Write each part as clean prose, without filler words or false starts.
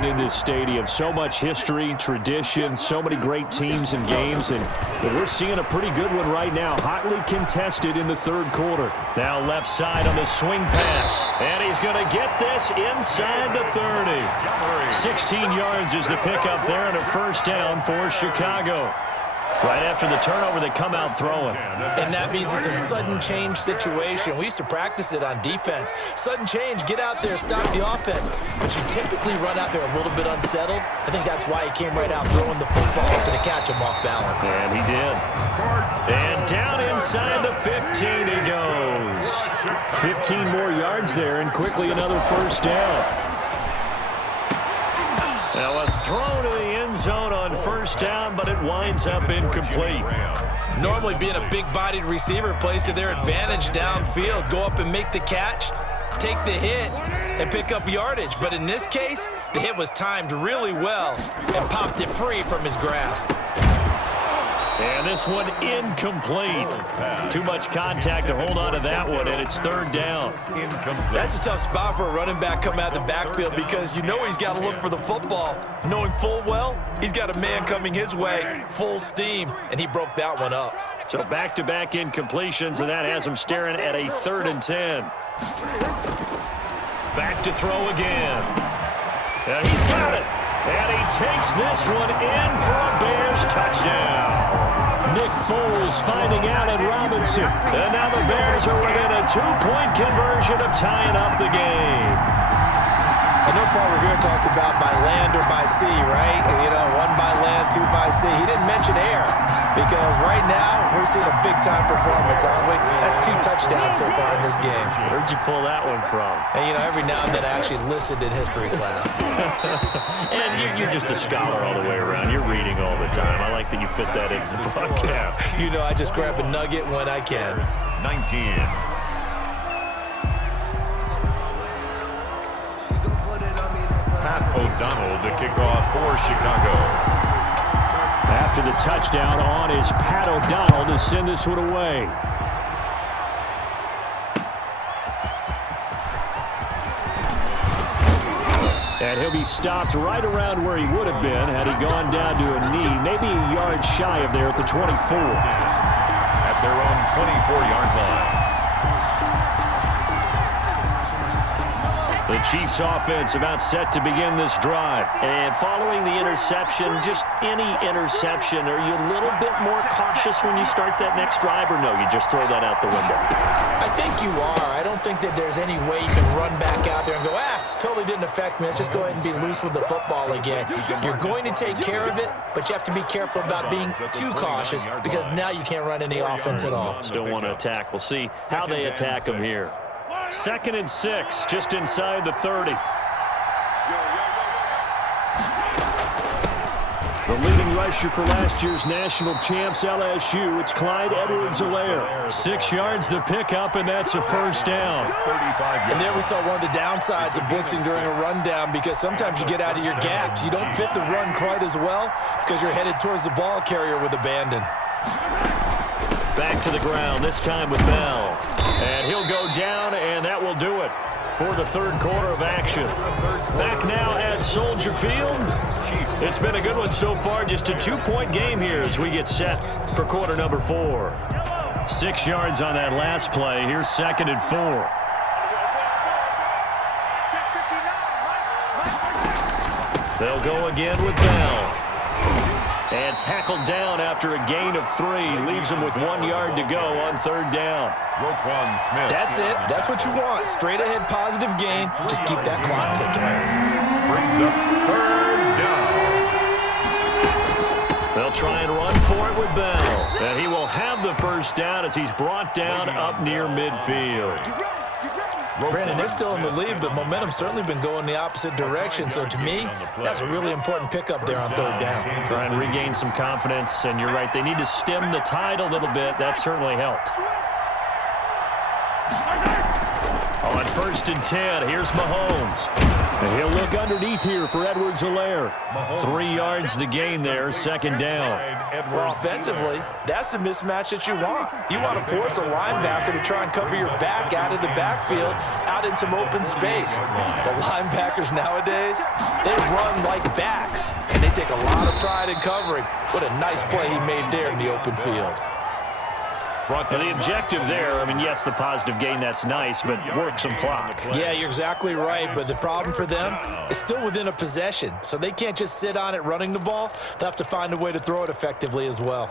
being in this stadium. So much history, tradition, so many great teams and games, and we're seeing a pretty good one right now. Hotly contested in the third quarter. Now left side on the swing pass, and he's going to get this inside the 30. 16 yards is the pickup there, and a first down for Chicago. Right after the turnover, they come out throwing. And that means it's a sudden change situation. We used to practice it on defense. Sudden change, get out there, stop the offense. But you typically run out there a little bit unsettled. I think that's why he came right out throwing the football, hoping to catch him off balance. And he did. And down inside the 15 he goes. 15 more yards there, and quickly another first down. Now a throw to the end zone on first down, but it winds up incomplete. Normally being a big-bodied receiver plays to their advantage downfield. Go up and make the catch, take the hit, and pick up yardage. But in this case, the hit was timed really well and popped it free from his grasp. And this one incomplete. Too much contact to hold on to that one, and it's third down. That's a tough spot for a running back coming out of the backfield because you know he's got to look for the football. Knowing full well, he's got a man coming his way, full steam, and he broke that one up. So back-to-back incompletions, and that has him staring at a 3rd and 10. Back to throw again. And he's got it. And he takes this one in for a Bears touchdown. Nick Foles finding Allen Robinson. And now the Bears are within a 2-point conversion of tying up the game. I know Paul Revere talked about by land or by sea, right? You know, 1 by land, 2 by sea. He didn't mention air because right now we're seeing a big-time performance, aren't we? That's 2 touchdowns so far in this game. Where'd you pull that one from? And, you know, every now and then I actually listened in history class. And you're just a scholar all the way around. You're reading all the time. I like that you fit that into the broadcast. You know, I just grab a nugget when I can. 19. O'Donnell to kick off for Chicago. After the touchdown on is Pat O'Donnell to send this one away. And he'll be stopped right around where he would have been had he gone down to a knee, maybe a yard shy of there at the 24. At their own 24-yard line. The Chiefs offense about set to begin this drive. And following the interception, just any interception, are you a little bit more cautious when you start that next drive, or no, you just throw that out the window? I think you are. I don't think that there's any way you can run back out there and go, totally didn't affect me. Let's just go ahead and be loose with the football again. You're going to take care of it, but you have to be careful about being too cautious because now you can't run any offense at all. Still want to attack. We'll see how they attack them here. 2nd and 6, just inside the 30. The leading rusher for last year's national champs, LSU, it's Clyde Edwards-Helaire. 6 yards the pickup, and that's a first down. And there we saw one of the downsides of blitzing during a rundown because sometimes you get out of your gaps. You don't fit the run quite as well because you're headed towards the ball carrier with abandon. Back to the ground, this time with Bell. And he'll go down, and that will do it for the third quarter of action. Back now at Soldier Field. It's been a good one so far, just a 2-point game here as we get set for quarter number 4. 6 yards on that last play. Here's 2nd and 4. They'll go again with Bell. And tackled down after a gain of 3. Leaves him with 1 yard to go on 3rd down. That's it. That's what you want. Straight ahead positive gain. Just keep that clock ticking. Brings up 3rd down. They'll try and run for it with Bell. And he will have the first down as he's brought down up near midfield. Brandon, they're still in the lead, but momentum's certainly been going the opposite direction. So to me, that's a really important pickup there on 3rd down. Try and regain some confidence, and you're right. They need to stem the tide a little bit. That certainly helped. On 1st and 10, here's Mahomes. And he'll look underneath here for Edwards-Helaire. 3 yards the gain there, 2nd down. Well, offensively, that's the mismatch that you want. You want to force a linebacker to try and cover your back out of the backfield, out out in some open space. The linebackers nowadays, they run like backs, and they take a lot of pride in covering. What a nice play he made there in the open field. And the objective there, I mean, yes, the positive gain, that's nice, but work some clock. Yeah, you're exactly right, but the problem for them is still within a possession, so they can't just sit on it running the ball. They'll have to find a way to throw it effectively as well.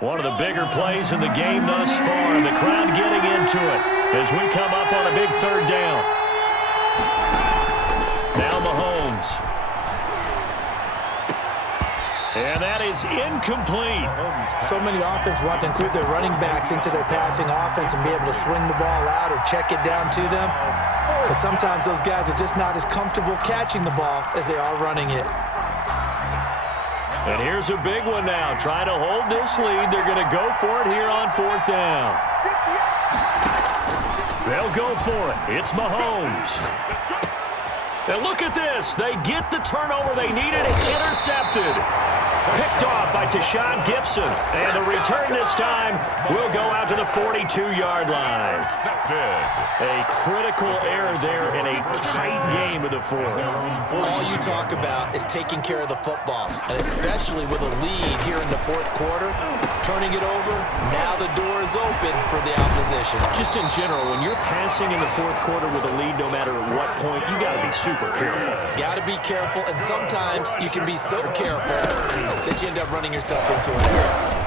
One of the bigger plays in the game thus far, and the crowd getting into it as we come up on a big third down. Now Mahomes. And that is incomplete. So many offenses want to include their running backs into their passing offense and be able to swing the ball out or check it down to them. But sometimes those guys are just not as comfortable catching the ball as they are running it. And here's a big one now. Trying to hold this lead. They're going to go for it here on fourth down. They'll go for it. It's Mahomes. And look at this. They get the turnover they needed. It's intercepted. Picked off by Tashawn Gibson. And the return this time will go out to the 42-yard line. A critical error there in a tight game of the fourth. All you talk about is taking care of the football, and especially with a lead here in the fourth quarter, turning it over, now the door is open for the opposition. Just in general, when you're passing in the fourth quarter with a lead, no matter at what point, you got to be super careful. Got to be careful, and sometimes you can be so careful that you end up running yourself into an error.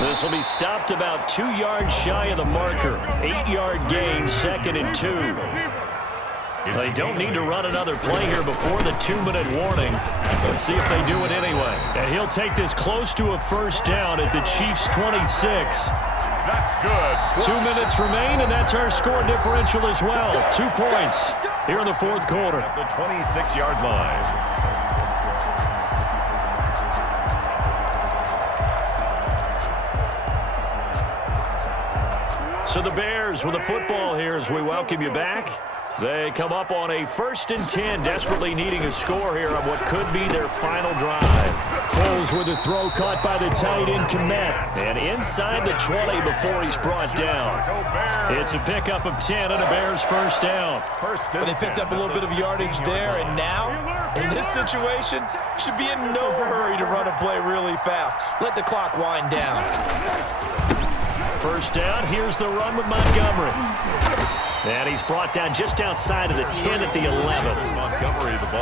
This will be stopped about 2 yards shy of the marker. 8-yard gain, 2nd and 2. They don't need to run another play here before the 2-minute warning. Let's see if they do it anyway. And he'll take this close to a first down at the Chiefs' 26. That's good. 2 minutes remain, and that's our score differential as well. 2 points here in the fourth quarter. At the 26-yard line. So the Bears with the football here as we welcome you back. They come up on a 1st and 10, desperately needing a score here on what could be their final drive. Foles with a throw caught by the tight end Kmet. And inside the 20 before he's brought down. It's a pickup of 10 and a Bears first down. But they picked up a little bit of yardage there, and now, in this situation, should be in no hurry to run a play really fast. Let the clock wind down. First down, here's the run with Montgomery. And he's brought down just outside of the 10 at the 11.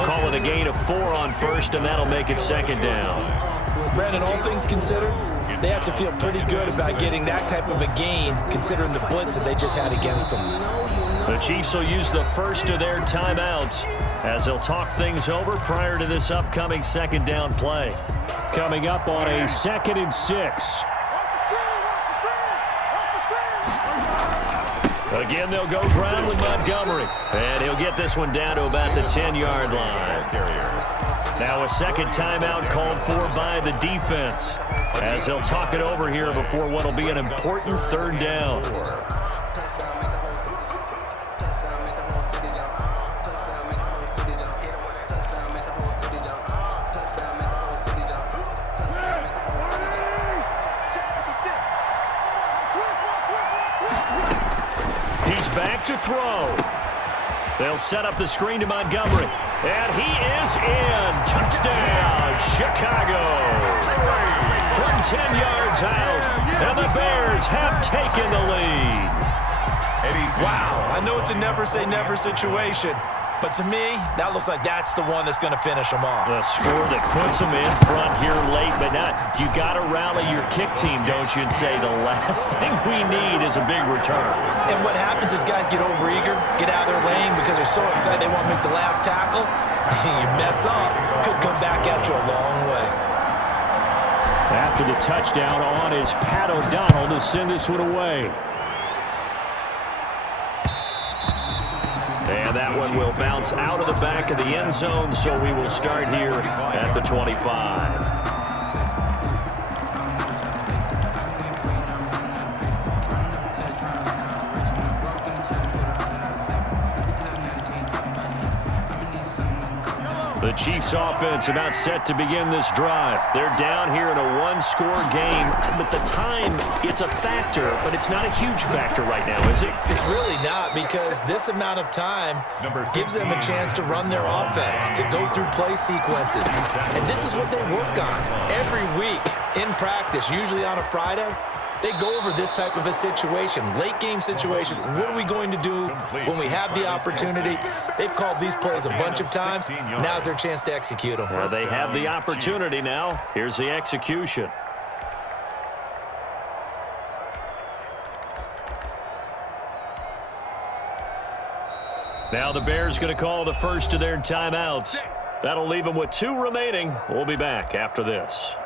Call it a gain of 4 on first, and that'll make it 2nd down. Brandon, all things considered, they have to feel pretty good about getting that type of a gain, considering the blitz that they just had against them. The Chiefs will use the first of their timeouts as they'll talk things over prior to this upcoming 2nd down play. Coming up on a 2nd and 6. Again, they'll go ground with Montgomery. And he'll get this one down to about the 10-yard line. Now a second timeout called for by the defense as they'll talk it over here before what will be an important 3rd down. Back to throw. They'll set up the screen to Montgomery. And he is in. Touchdown, Chicago. From 10 yards out. And the Bears have taken the lead. Wow, I know it's a never-say-never situation, but to me, that looks like that's the one that's going to finish them off. The score that puts them in front here late, but not. You got to rally your kick team, don't you, and say the last thing we need is a big return. And what happens is guys get overeager, get out of their lane because they're so excited they want to make the last tackle. You mess up, could come back at you a long way. After the touchdown on is Pat O'Donnell to send this one away. And that one will bounce out of the back of the end zone, so we will start here at the 25. The Chiefs offense about set to begin this drive. They're down here in a one-score game. But the time, it's a factor, but it's not a huge factor right now, is it? It's really not, because this amount of time gives them a chance to run their offense, to go through play sequences. And this is what they work on every week in practice, usually on a Friday. They go over this type of a situation, late game situation. What are we going to do when we have the opportunity? They've called these plays a bunch of times. Now's their chance to execute them. Well, they have the opportunity now. Here's the execution. Now the Bears going to call the first of their timeouts. That'll leave them with 2 remaining. We'll be back after this.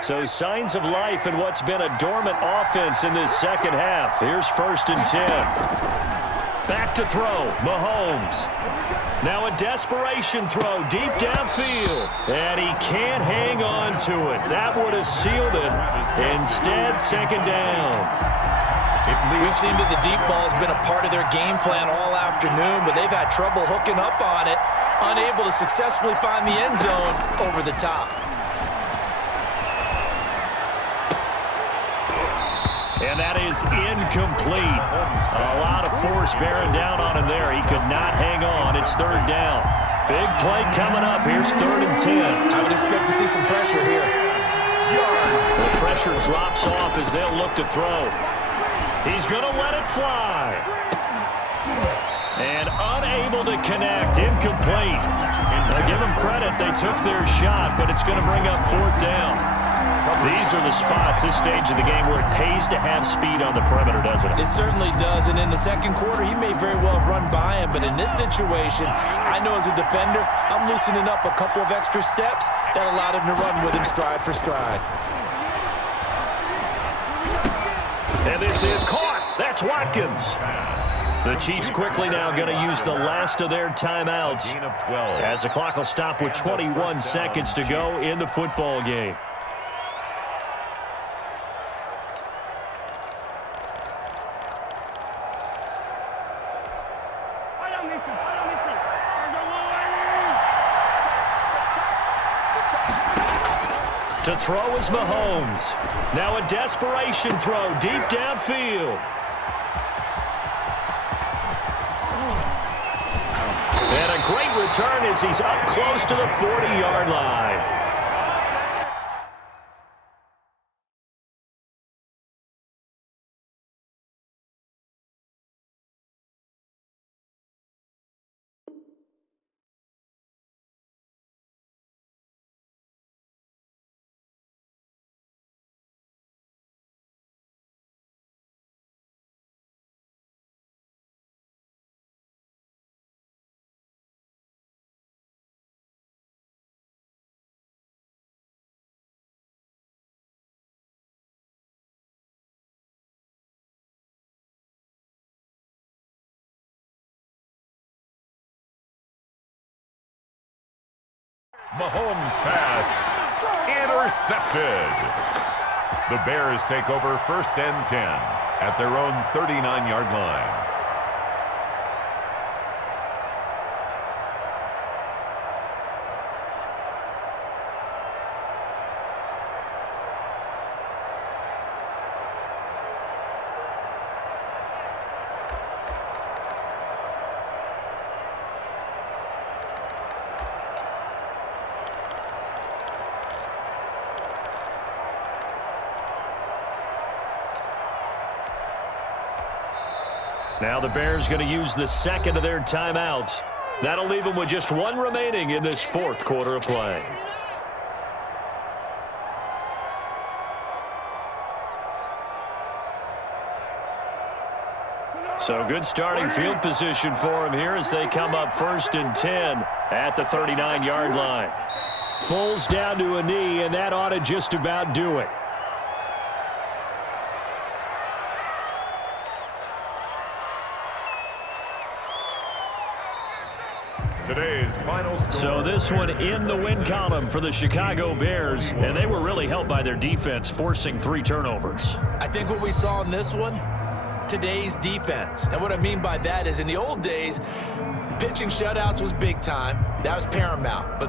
So signs of life in what's been a dormant offense in this second half. Here's 1st and 10. Back to throw, Mahomes. Now a desperation throw deep downfield. And he can't hang on to it. That would have sealed it. Instead, 2nd down. We've seen that the deep ball has been a part of their game plan all afternoon, but they've had trouble hooking up on it, unable to successfully find the end zone over the top. And that is incomplete. A lot of force bearing down on him there. He could not hang on. It's 3rd down. Big play coming up. Here's 3rd and 10. I would expect to see some pressure here. The pressure drops off as they'll look to throw. He's going to let it fly. And unable to connect. Incomplete. Now give them credit. They took their shot, but it's going to bring up 4th down. These are the spots, this stage of the game, where it pays to have speed on the perimeter, doesn't it? It certainly does, and in the second quarter, he may very well run by him, but in this situation, I know as a defender, I'm loosening up a couple of extra steps that allowed him to run with him stride for stride. And this is caught. That's Watkins. The Chiefs quickly now going to use the last of their timeouts, as the clock will stop with 21 seconds to go in the football game. To throw is Mahomes. Now a desperation throw deep downfield. And a great return as he's up close to the 40-yard line. Mahomes pass intercepted. The Bears take over 1st and 10 at their own 39-yard line. Now the Bears going to use the 2nd of their timeouts. That'll leave them with just 1 remaining in this 4th quarter of play. So good starting field position for them here as they come up 1st and 10 at the 39-yard line. Foles down to a knee, and that ought to just about do it. Today's final score. So this one in the win column for the Chicago Bears, and they were really helped by their defense, forcing 3 turnovers. I think what we saw in this one, today's defense. And what I mean by that is in the old days, pitching shutouts was big time. That was paramount. But the